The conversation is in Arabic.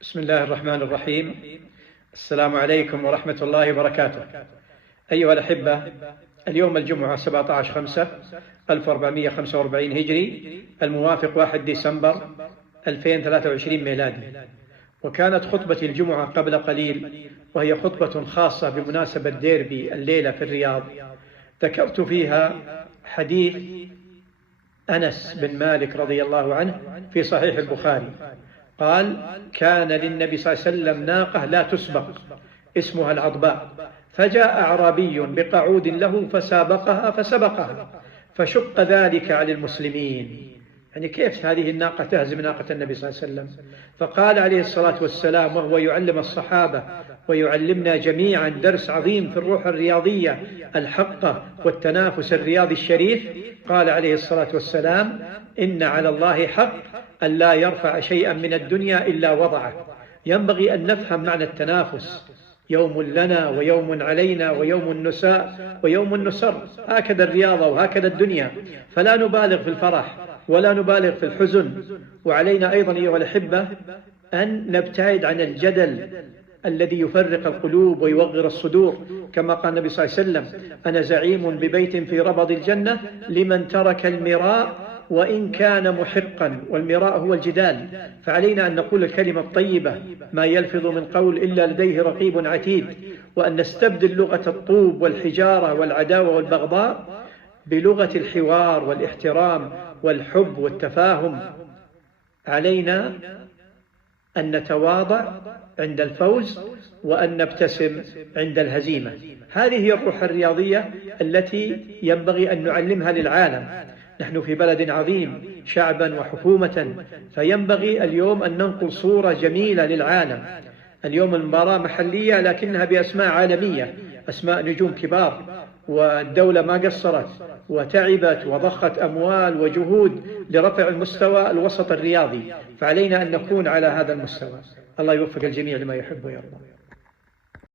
بسم الله الرحمن الرحيم. السلام عليكم ورحمة الله وبركاته. أيها الأحبة، اليوم الجمعة 17/5/1445 هجري، الموافق 1 ديسمبر 2023 ميلادي. وكانت خطبة الجمعة قبل قليل، وهي خطبة خاصة بمناسبة ديربي الليلة في الرياض، ذكرت فيها حديث أنس بن مالك رضي الله عنه في صحيح البخاري. قال: كان للنبي صلى الله عليه وسلم ناقة لا تسبق اسمها العضباء، فجاء أعرابي بقعود له فسابقها فسبقها، فشق ذلك على المسلمين. يعني كيف هذه الناقة تهزم ناقة النبي صلى الله عليه وسلم؟ فقال عليه الصلاة والسلام، وهو يعلم الصحابة ويعلمنا جميعا درس عظيم في الروح الرياضية الحقة والتنافس الرياضي الشريف، قال عليه الصلاة والسلام: إن على الله حق أن لا يرفع شيئا من الدنيا إلا وضعه. ينبغي أن نفهم معنى التنافس: يوم لنا ويوم علينا ويوم نساء ويوم نسر. هكذا الرياضة وهكذا الدنيا، فلا نبالغ في الفرح ولا نبالغ في الحزن. وعلينا أيضا أيها الأحبة أن نبتعد عن الجدل الذي يفرق القلوب ويوغر الصدور، كما قال النبي صلى الله عليه وسلم: أنا زعيم ببيت في ربض الجنة لمن ترك المراء وإن كان محقا. والمراء هو الجدال. فعلينا أن نقول الكلمة الطيبة، ما يلفظ من قول إلا لديه رقيب عتيد، وأن نستبدل لغة الطوب والحجارة والعداوة والبغضاء بلغة الحوار والاحترام والحب والتفاهم. علينا أن نتواضع عند الفوز وأن نبتسم عند الهزيمة. هذه هي الروح الرياضية التي ينبغي أن نعلمها للعالم. نحن في بلد عظيم شعبا وحكومة، فينبغي اليوم أن ننقل صورة جميلة للعالم. اليوم المباراة محلية لكنها بأسماء عالمية، أسماء نجوم كبار، والدولة ما قصرت وتعبت وضخت أموال وجهود لرفع المستوى الوسط الرياضي، فعلينا أن نكون على هذا المستوى. الله يوفق الجميع لما يحب ويرضى.